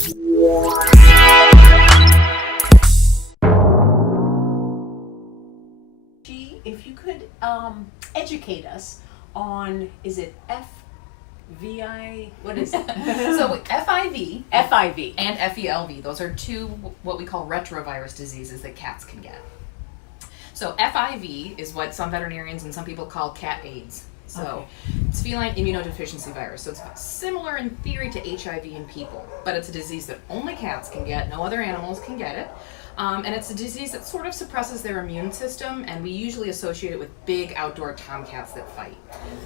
If you could educate us on, is it FVI, what is it? So FIV FIV. and FELV, those are two what we call retrovirus diseases that cats can get. So FIV is what some veterinarians and some people call cat AIDS. So Okay. it's feline immunodeficiency virus. So it's similar in theory to HIV in people, but it's a disease that only cats can get, no other animals can get it. And it's a disease that sort of suppresses their immune system, and we usually associate it with big outdoor tomcats that fight.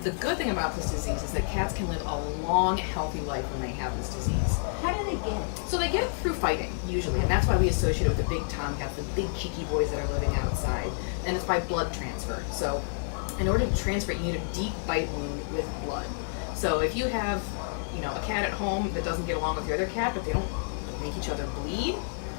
The good thing about this disease is that cats can live a long, healthy life when they have this disease. How do they get it? So they get it through fighting, usually, and that's why we associate it with the big tomcats, the big cheeky boys that are living outside, and it's by blood transfer. So in order to transfer it, you need a deep bite wound with blood. So if you have, a cat at home that doesn't get along with your other cat, but they don't make each other bleed,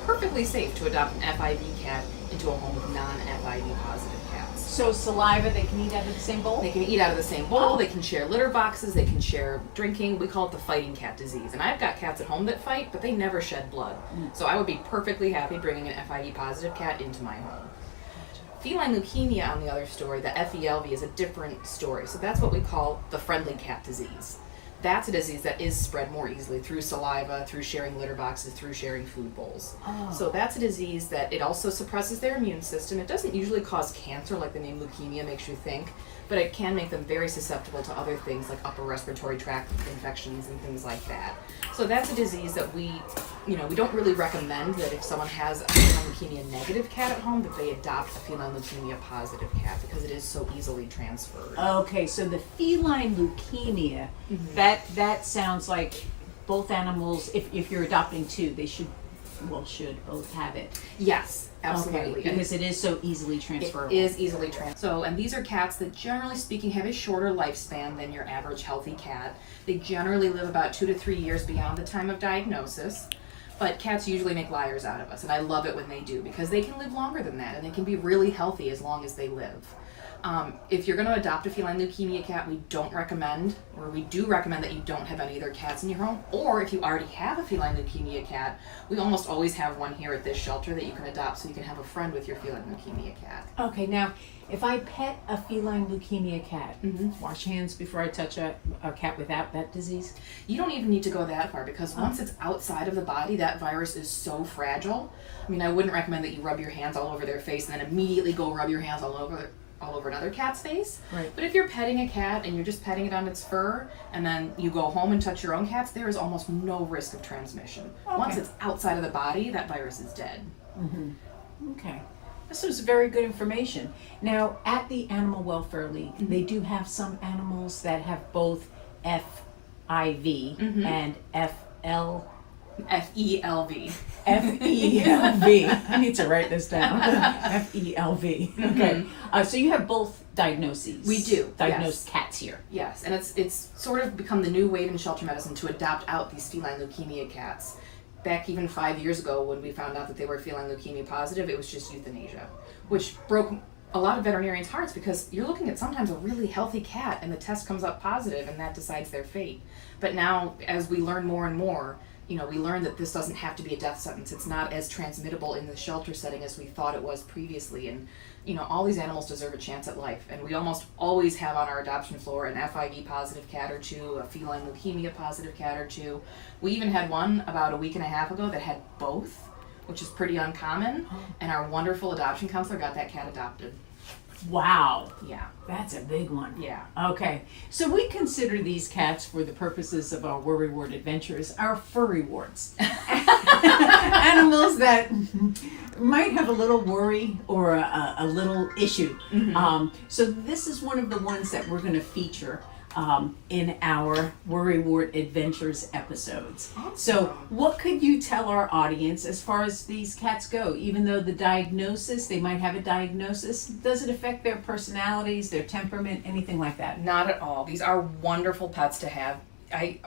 perfectly safe to adopt an FIV cat into a home with non-FIV positive cats. So saliva, they can eat out of the same bowl? They can eat out of the same bowl, they can share litter boxes, they can share drinking. We call it the fighting cat disease. And I've got cats at home that fight, but they never shed blood. So I would be perfectly happy bringing an FIV positive cat into my home. Feline leukemia, on the other story, the FELV, is a different story. So that's what we call the friendly cat disease. That's a disease that is spread more easily through saliva, through sharing litter boxes, through sharing food bowls. Oh. So that's a disease that it also suppresses their immune system. It doesn't usually cause cancer like the name leukemia makes you think, but it can make them very susceptible to other things like upper respiratory tract infections and things like that. So that's a disease that we don't really recommend that if someone has a feline leukemia negative cat at home that they adopt a feline leukemia positive cat because it is so easily transferred. Okay, so the feline leukemia, that sounds like both animals, if you're adopting two, they should both have it. Yes, absolutely. Okay, because it is so easily transferable. It is easily transferable. So, and these are cats that generally speaking have a shorter lifespan than your average healthy cat. They generally live about 2 to 3 years beyond the time of diagnosis. But cats usually make liars out of us, and I love it when they do because they can live longer than that and they can be really healthy as long as they live. If you're going to adopt a feline leukemia cat, we do recommend that you don't have any other cats in your home, or if you already have a feline leukemia cat, we almost always have one here at this shelter that you can adopt so you can have a friend with your feline leukemia cat. Okay, now, if I pet a feline leukemia cat, wash hands before I touch a cat without that disease? You don't even need to go that far because once it's outside of the body, that virus is so fragile. I mean, I wouldn't recommend that you rub your hands all over their face and then immediately go rub your hands all over another cat's face. Right. But if you're petting a cat and you're just petting it on its fur and then you go home and touch your own cats, there is almost no risk of transmission. Okay. Once it's outside of the body, that virus is dead. Okay. This was very good information. Now, at the Animal Welfare League, they do have some animals that have both FIV and FELV. FELV. FELV. I need to write this down. FELV. Okay. So you have both diagnoses. We do. Diagnosed cats here. Yes, and it's sort of become the new wave in shelter medicine to adopt out these feline leukemia cats. Back even 5 years ago when we found out that they were feline leukemia positive, it was just euthanasia, which broke a lot of veterinarians' hearts because you're looking at sometimes a really healthy cat and the test comes up positive and that decides their fate. But now, as we learn more and more, we learn that this doesn't have to be a death sentence. It's not as transmittable in the shelter setting as we thought it was previously. And, all these animals deserve a chance at life. And we almost always have on our adoption floor an FIV positive cat or two, a feline leukemia positive cat or two. We even had one about a week and a half ago that had both, which is pretty uncommon. And our wonderful adoption counselor got that cat adopted. Wow. Yeah. That's a big one. Yeah. Okay. So we consider these cats, for the purposes of our Worrywart adventures, our furrywarts. Animals that might have a little worry or a little issue. So this is one of the ones that we're going to feature in our Worrywart Adventures episodes. So what could you tell our audience as far as these cats go? Even though they might have a diagnosis, does it affect their personalities, their temperament, anything like that? Not at all. These are wonderful pets to have. I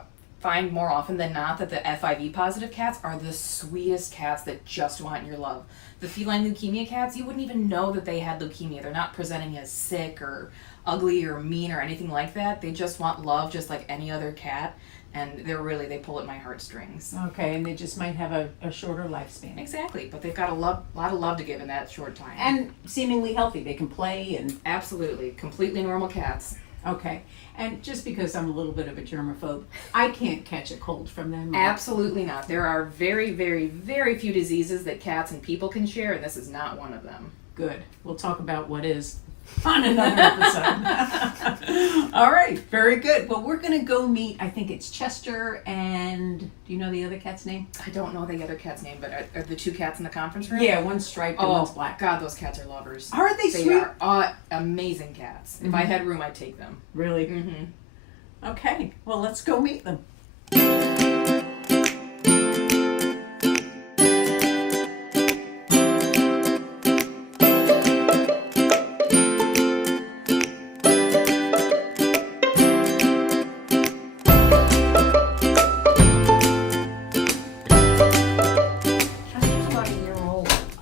find more often than not that the FIV positive cats are the sweetest cats that just want your love. The feline leukemia cats, you wouldn't even know that they had leukemia. They're not presenting as sick or ugly or mean or anything like that. They just want love just like any other cat. and they pull at my heartstrings. Okay, and they just might have a shorter lifespan. Exactly, but they've got a lot of love to give in that short time. And seemingly healthy. They can play and... Absolutely, completely normal cats. Okay, and just because I'm a little bit of a germaphobe, I can't catch a cold from them. Absolutely not. There are very, very, very few diseases that cats and people can share, and this is not one of them. Good. We'll talk about what is on another episode. All right, very good. Well, we're going to go meet, I think it's Chester and, do you know the other cat's name? I don't know the other cat's name, but are the two cats in the conference room? Yeah, one's striped and one's black. God, those cats are lovers. Are they sweet? They are amazing cats. If I had room, I'd take them. Really? Mm-hmm. Okay, well, let's go meet them.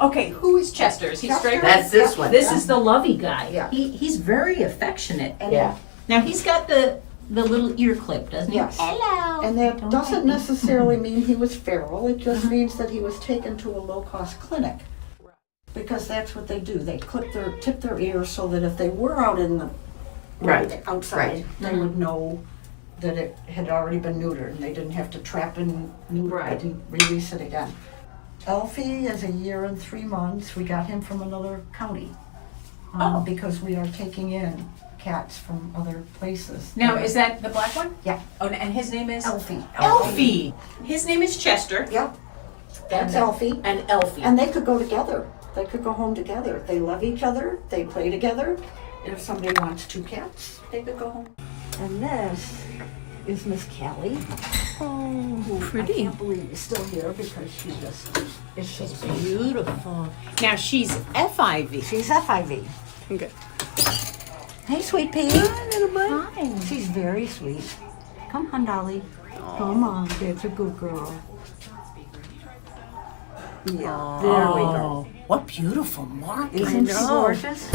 Okay, who is Chester? Is he straight? That's this one. This is the lovey guy. Yeah. He's very affectionate. Yeah. Now he's got the little ear clip, doesn't he? Yes. Hello. And that doesn't necessarily mean he was feral. It just means that he was taken to a low-cost clinic. Because that's what they do. They tip their ears so that if they were out in the outside, they would know that it had already been neutered and they didn't have to trap and neuter it and release it again. Elfie is 1 year and 3 months. We got him from another county because we are taking in cats from other places. Now, is that the black one? Yeah. Oh, and his name is? Elfie. Elfie. His name is Chester. Yep. That's Elfie. And Elfie. And they could go together. They could go home together. They love each other. They play together. If somebody wants 2 cats, they could go home. And this is Miss Callie. Oh, pretty. I can't believe is still here because she just is so sweet. Beautiful. Now she's FIV. She's FIV. Okay. Hey, sweet pea. Hi, little bud. Hi. She's very sweet. Come on, Dolly. Come on. That's a good girl. Yeah. There we go. What beautiful markings. Isn't she gorgeous?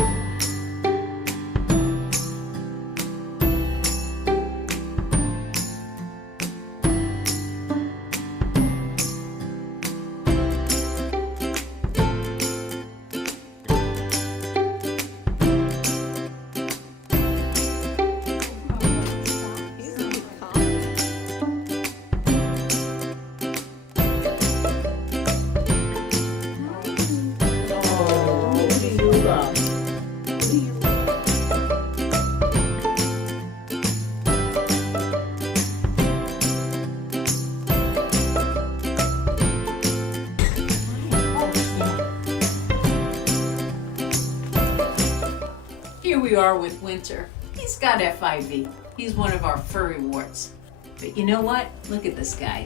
Here we are with Winter. He's got FIV. He's one of our furry warts. But you know what? Look at this guy.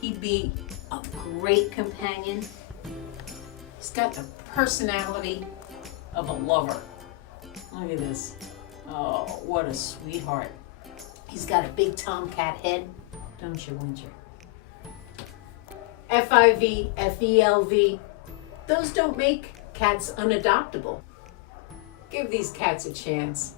He'd be a great companion. He's got the personality of a lover. Look at this. Oh, what a sweetheart. He's got a big tomcat head, don't you, Winter? FIV, FELV, those don't make cats unadoptable. Give these cats a chance.